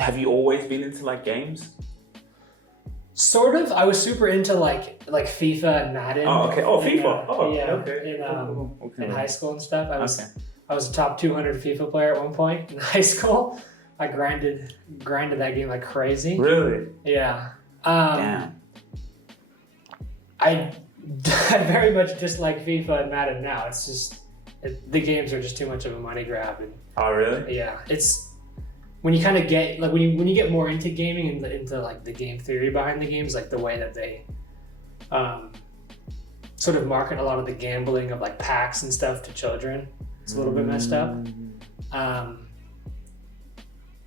have you always been into like games? Sort of. I was super into like FIFA and Madden. Oh, okay. Oh, FIFA. In high school and stuff. I was a top 200 FIFA player at one point in high school. I grinded that game like crazy. Really? Yeah. Damn. I very much dislike FIFA and Madden now. It's just the games are just too much of a money grab. And, oh, really? Yeah. It's when you kind of get like when you get more into gaming and into like the game theory behind the games, like the way that they sort of market a lot of the gambling of like packs and stuff to children. It's a little bit messed up.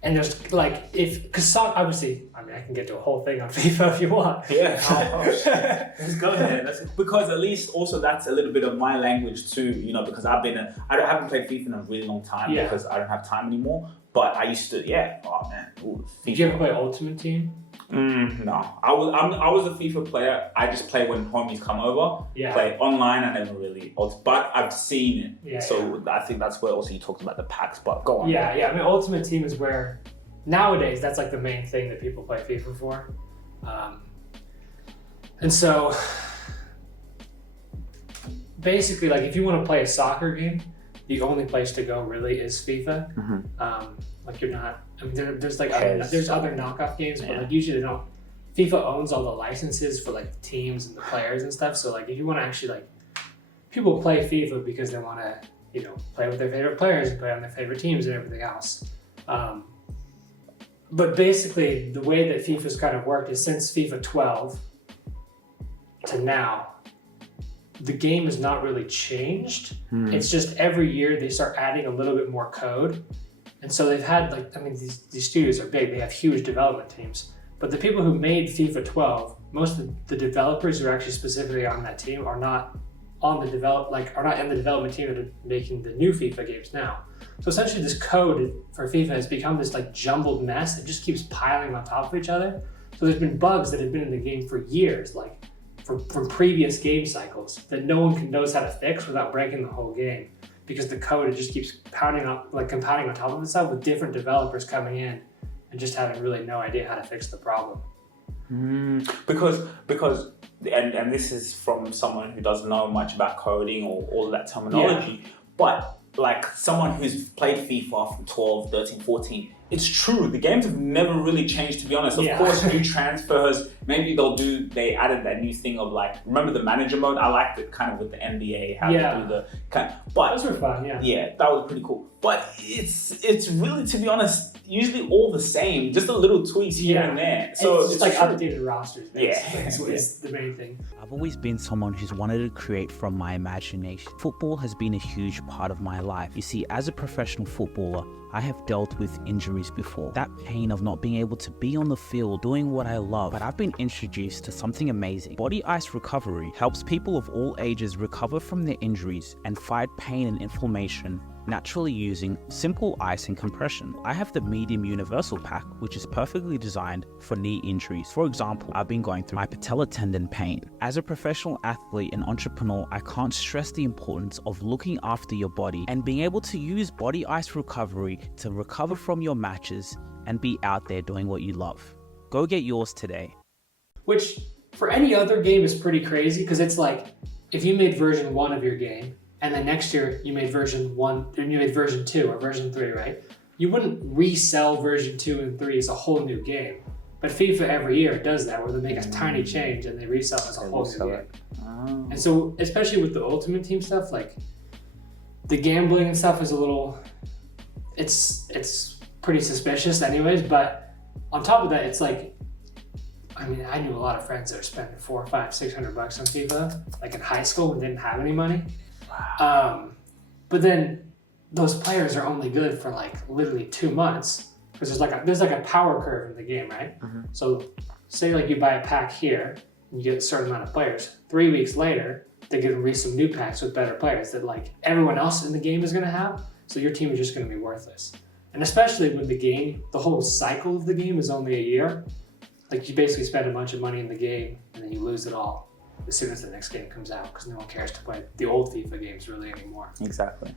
And there's like, because obviously, I mean, I can get to a whole thing on FIFA if you want. Yeah. Let's go ahead. Because at least also that's a little bit of my language too, you know, because I haven't played FIFA in a really long time because I don't have time anymore. But I used to, FIFA. Did you ever play Ultimate Team? No, I was a FIFA player. I just play when homies come over. Yeah. Play online. I never really, but I've seen it. Yeah, so I think that's where also you talked about the packs. But go on. Yeah. I mean, Ultimate Team is where nowadays that's like the main thing that people play FIFA for, and so basically, like if you want to play a soccer game, the only place to go really is FIFA. Mm-hmm. Like you're not. I mean, there's like there's other knockoff games, but like usually they don't. FIFA owns all the licenses for like the teams and the players and stuff. So like if you want to actually like, people play FIFA because they want to play with their favorite players and play on their favorite teams and everything else. But basically, the way that FIFA's kind of worked is since FIFA 12 to now, the game has not really changed. It's just every year they start adding a little bit more code. And so they've had these studios are big, they have huge development teams. But the people who made FIFA 12, most of the developers who are actually specifically on that team are not in the development team that are making the new FIFA games now. So essentially this code for FIFA has become this like jumbled mess. It just keeps piling on top of each other. So there's been bugs that have been in the game for years, like from previous game cycles that no one knows how to fix without breaking the whole game. Because the code, it just keeps compounding on top of itself with different developers coming in and just having really no idea how to fix the problem. Because and this is from someone who doesn't know much about coding or all of that terminology, but like someone who's played FIFA from 12, 13, 14, it's true, the games have never really changed, to be honest. Of course, new transfers, maybe they added that new thing of like, remember the manager mode? I liked it kind of with the NBA, how they do the kind of, but those were fun, yeah, that was pretty cool. But it's really, to be honest, usually all the same, just a little tweaks here and there. So it's like updated rosters. It's the main thing. I've always been someone who's wanted to create from my imagination. Football has been a huge part of my life. You see, as a professional footballer, I have dealt with injuries before. That pain of not being able to be on the field doing what I love. But I've been introduced to something amazing. Body ice recovery helps people of all ages recover from their injuries and fight pain and inflammation naturally using simple ice and compression. I have the medium universal pack, which is perfectly designed for knee injuries. For example, I've been going through my patella tendon pain. As a professional athlete and entrepreneur, I can't stress the importance of looking after your body and being able to use body ice recovery to recover from your matches and be out there doing what you love. Go get yours today. Which for any other game is pretty crazy, because it's like if you made version 1 of your game and then next year you made version 1 and you made version 2 or version 3, right? You wouldn't resell version 2 and 3 as a whole new game. But FIFA every year does that, where they make a tiny change and they resell it as a whole new game. And so, especially with the Ultimate Team stuff, like the gambling and stuff is a little, it's pretty suspicious anyways, but on top of that, it's like, I mean, I knew a lot of friends that were spending $400, $500, $600 on FIFA, like in high school and didn't have any money. But then those players are only good for like literally 2 months, because there's like a power curve in the game, right? So say like you buy a pack here and you get a certain amount of players. 3 weeks later, they give them some new packs with better players that like everyone else in the game is going to have. So your team is just going to be worthless. And especially when the whole cycle of the game is only a year, like you basically spend a bunch of money in the game and then you lose it all as soon as the next game comes out, because no one cares to play the old FIFA games really anymore. Exactly.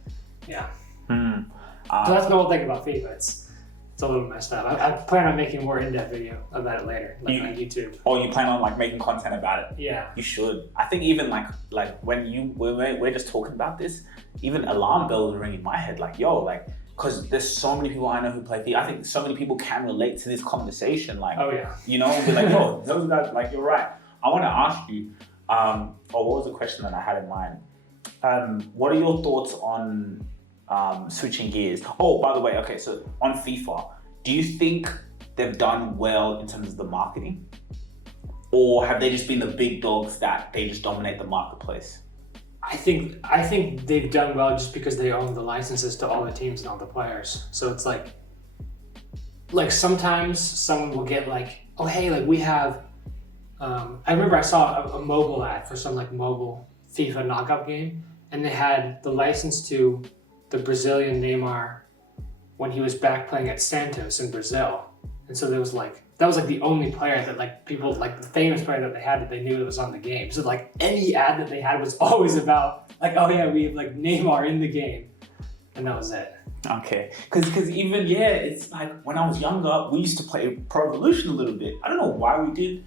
Yeah. So that's the whole thing about FIFA. It's a little messed up. I plan on making a more in-depth video about it later, like on YouTube. Oh, you plan on like making content about it? Yeah. You should. I think even like when we're just talking about this, even alarm bells are ringing in my head. Like, yo, like, because there's so many people I know who play FIFA. I think so many people can relate to this conversation. Like, oh yeah. You know, be like, yo, those guys, like, you're right. I want to ask you, what was the question that I had in mind? What are your thoughts on switching gears? Oh, by the way, okay, so on FIFA, do you think they've done well in terms of the marketing? Or have they just been the big dogs that they just dominate the marketplace? I think they've done well just because they own the licenses to all the teams and all the players. So it's like sometimes someone will get like, oh hey, like we have, I remember I saw a mobile ad for some like mobile FIFA knockout game, and they had the license to the Brazilian Neymar when he was back playing at Santos in Brazil. And so there was like, that was like the only player that like people, like the famous player that they had that they knew that was on the game. So like any ad that they had was always about like, oh yeah, we have like Neymar in the game. And that was it. Okay, because even, yeah, it's like when I was younger, we used to play Pro Evolution a little bit. I don't know why we did.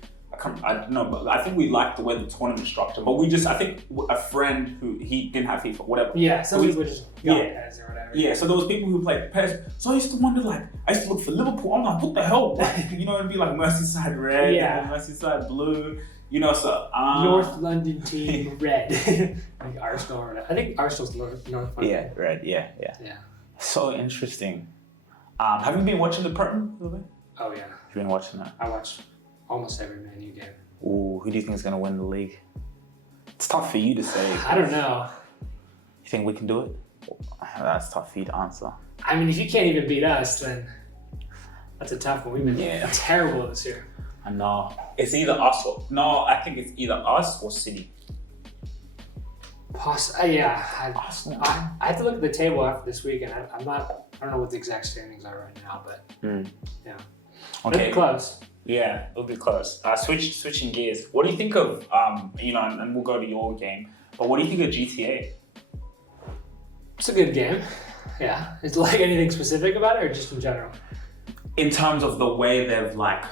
I don't know, but I think we liked the way the tournament structure. But I think a friend who, he didn't have FIFA, whatever. Yeah, some people just got pairs or whatever. Yeah, so there was people who played pairs. So I used to wonder, like, I used to look for Liverpool. I'm like, what the hell? Like, you know, it'd be like Merseyside red, and Merseyside blue. You know, so North London team red. Like Arsenal or I think Arsenal's North London. Yeah, red. Yeah. So interesting. Have you been watching the Prem? Oh yeah. You've been watching that. I watch almost every Man U game. Ooh, who do you think is going to win the league? It's tough for you to say. I don't know. You think we can do it? That's tough for you to answer. I mean, if you can't even beat us, then that's a tough one. We've been terrible this year. I know. It's either us or... No, I think it's either us or City. Yeah. I have to look at the table after this weekend. I don't know what the exact standings are right now, but yeah. Okay. It'll be close. Yeah, it'll be close. Switching gears. What do you think of, and we'll go to your game, but what do you think of GTA? It's a good game. Yeah. Is like anything specific about it or just in general? In terms of the way they've like,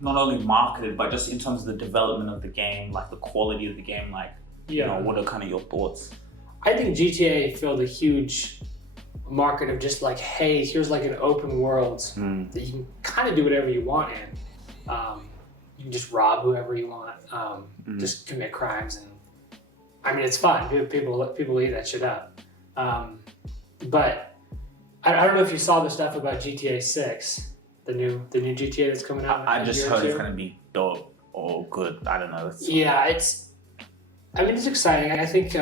not only marketed, but just in terms of the development of the game, like the quality of the game, like, you know, what are kind of your thoughts? I think GTA filled a huge market of just like, hey, here's like an open world that you can kind of do whatever you want in. You can just rob whoever you want, just commit crimes, and I mean it's fun. People eat that shit up. But I don't know if you saw the stuff about GTA 6, the new GTA that's coming out. I just heard it's gonna be dope or good. I don't know. Yeah, it's exciting. I think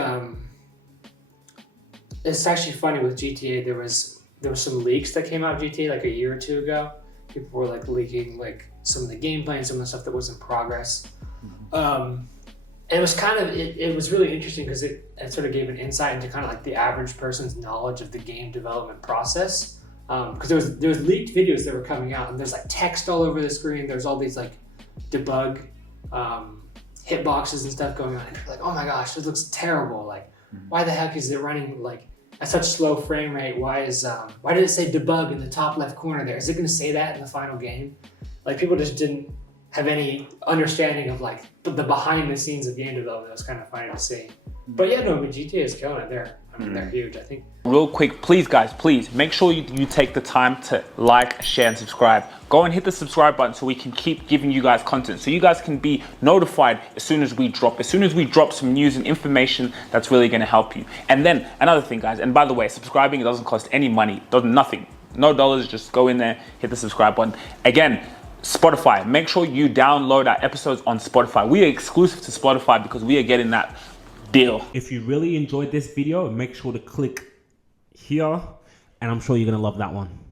it's actually funny with GTA. There was some leaks that came out of GTA like a year or two ago. People were like leaking like some of the gameplay and some of the stuff that was in progress. And it was it was really interesting because it sort of gave an insight into kind of like the average person's knowledge of the game development process. Because there was leaked videos that were coming out, and there's like text all over the screen. There's all these like debug hitboxes and stuff going on. And you're like, oh my gosh, this looks terrible. Like, why the heck is it running like at such slow frame rate? Why did it say debug in the top left corner there? Is it going to say that in the final game? Like, people just didn't have any understanding of like the behind the scenes of game development. It was kind of funny to see. But yeah, no, but GTA is killing it. They're huge, I think. Real quick, please guys, make sure you take the time to like, share, and subscribe. Go and hit the subscribe button so we can keep giving you guys content, so you guys can be notified as soon as we drop some news and information that's really going to help you. And then another thing, guys, and by the way, subscribing, it doesn't cost any money, nothing, no dollars. Just go in there, hit the subscribe button. Again, Spotify, make sure you download our episodes on Spotify. We are exclusive to Spotify because we are getting that deal. If you really enjoyed this video, make sure to click here, and I'm sure you're gonna love that one.